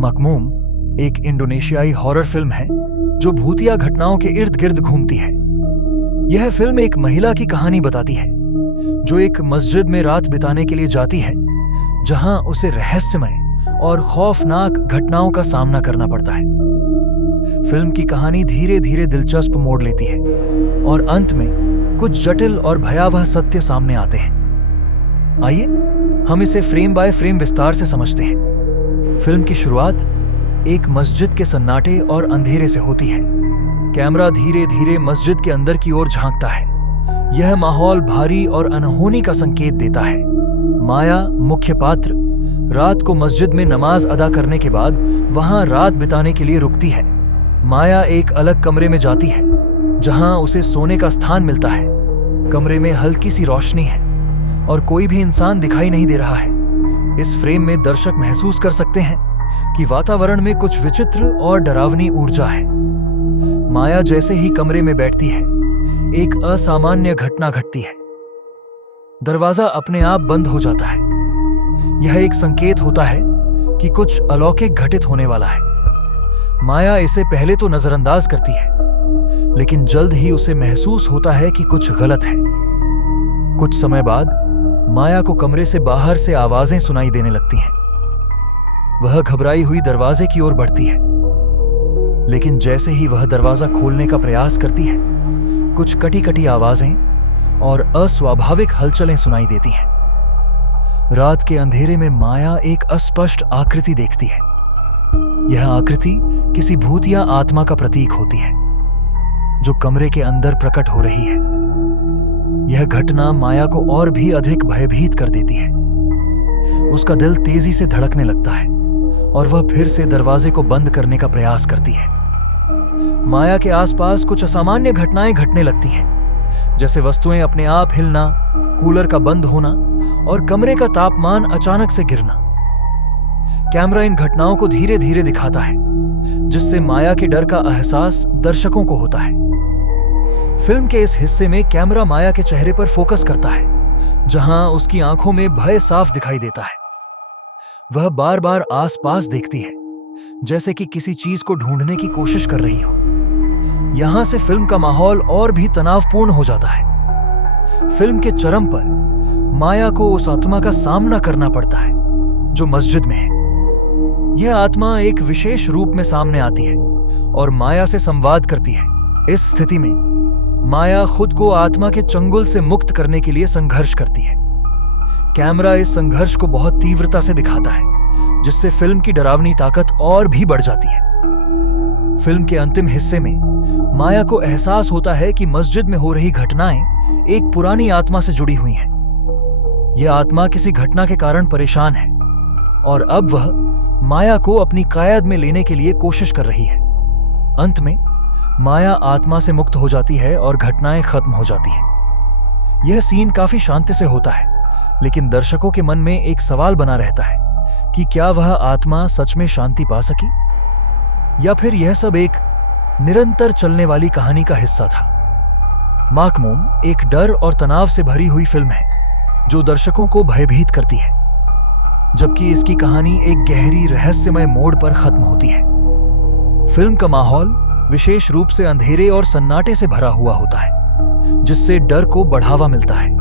मकमूम एक इंडोनेशियाई horror film है जो भूतिया घटनाओं के इर्द गिर्द घूमती है। यह फिल्म एक महिला की कहानी बताती है जो एक मस्जिद में रात बिताने के लिए जाती है, जहां उसे रहस्यमय और खौफनाक घटनाओं का सामना करना पड़ता है। फिल्म की कहानी धीरे धीरे दिलचस्प मोड़ लेती है और अंत में कुछ जटिल और भयावह सत्य सामने आते हैं। आइए हम इसे फ्रेम बाय फ्रेम विस्तार से समझते हैं। फिल्म की शुरुआत एक मस्जिद के सन्नाटे और अंधेरे से होती है। कैमरा धीरे धीरे मस्जिद के अंदर की ओर झांकता है। यह माहौल भारी और अनहोनी का संकेत देता है। माया, मुख्य पात्र, रात को मस्जिद में नमाज अदा करने के बाद वहां रात बिताने के लिए रुकती है। माया एक अलग कमरे में जाती है जहां उसे सोने का स्थान मिलता है। कमरे में हल्की सी रोशनी है और कोई भी इंसान दिखाई नहीं दे रहा है। इस फ्रेम में दर्शक महसूस कर सकते हैं कि वातावरण में कुछ विचित्र और डरावनी ऊर्जा है। माया जैसे ही कमरे में बैठती है, एक असामान्य घटना घटती है। दरवाजा अपने आप बंद हो जाता है। यह एक संकेत होता है कि कुछ अलौकिक घटित होने वाला है। माया इसे पहले तो नजरअंदाज करती है, लेकिन जल्द ही उसे महसूस होता है कि कुछ गलत है। कुछ समय बाद माया को कमरे से बाहर से आवाजें सुनाई देने लगती हैं। वह घबराई हुई दरवाजे की ओर बढ़ती है, लेकिन जैसे ही वह दरवाजा खोलने का प्रयास करती है, कुछ कटी-कटी आवाजें और अस्वाभाविक हलचलें सुनाई देती हैं। रात के अंधेरे में माया एक अस्पष्ट आकृति देखती है। यह आकृति किसी भूतिया आत्मा का प्रतीक होती है जो कमरे के अंदर प्रकट हो रही है। यह घटना माया को और भी अधिक भयभीत कर देती है। उसका दिल तेजी से धड़कने लगता है और वह फिर से दरवाजे को बंद करने का प्रयास करती है। माया के आसपास कुछ असामान्य घटनाएं घटने लगती हैं, जैसे वस्तुएं अपने आप हिलना, कूलर का बंद होना और कमरे का तापमान अचानक से गिरना। कैमरा इन घटनाओं को धीरे धीरे दिखाता है, जिससे माया के डर का एहसास दर्शकों को होता है। फिल्म के इस हिस्से में कैमरा माया के चेहरे पर फोकस करता है, जहां उसकी आंखों में भय साफ दिखाई देता है। वह बार बार आसपास देखती है, जैसे कि किसी चीज को ढूंढने की कोशिश कर रही हो। यहां से फिल्म का माहौल और भी तनावपूर्ण हो जाता है। फिल्म के चरम पर माया को उस आत्मा का सामना करना पड़ता है जो मस्जिद में है। यह आत्मा एक विशेष रूप में सामने आती है और माया से संवाद करती है। इस स्थिति में माया खुद को आत्मा के चंगुल से मुक्त करने के लिए संघर्ष करती है। कैमरा इस संघर्ष को बहुत तीव्रता से दिखाता है, जिससे फिल्म की डरावनी ताकत और भी बढ़ जाती है। फिल्म के अंतिम हिस्से में माया को एहसास होता है कि मस्जिद में हो रही घटनाएं एक पुरानी आत्मा से जुड़ी हुई हैं। यह आत्मा किसी घटना के कारण परेशान है और अब वह माया को अपनी कायद में लेने के लिए कोशिश कर रही है। अंत में माया आत्मा से मुक्त हो जाती है और घटनाएं खत्म हो जाती हैं। यह सीन काफी शांति से होता है, लेकिन दर्शकों के मन में एक सवाल बना रहता है कि क्या वह आत्मा सच में शांति पा सकी, या फिर यह सब एक निरंतर चलने वाली कहानी का हिस्सा था। मकमूम एक डर और तनाव से भरी हुई फिल्म है जो दर्शकों को भयभीत करती है, जबकि इसकी कहानी एक गहरी रहस्यमय मोड़ पर खत्म होती है। फिल्म का माहौल विशेष रूप से अंधेरे और सन्नाटे से भरा हुआ होता है, जिससे डर को बढ़ावा मिलता है।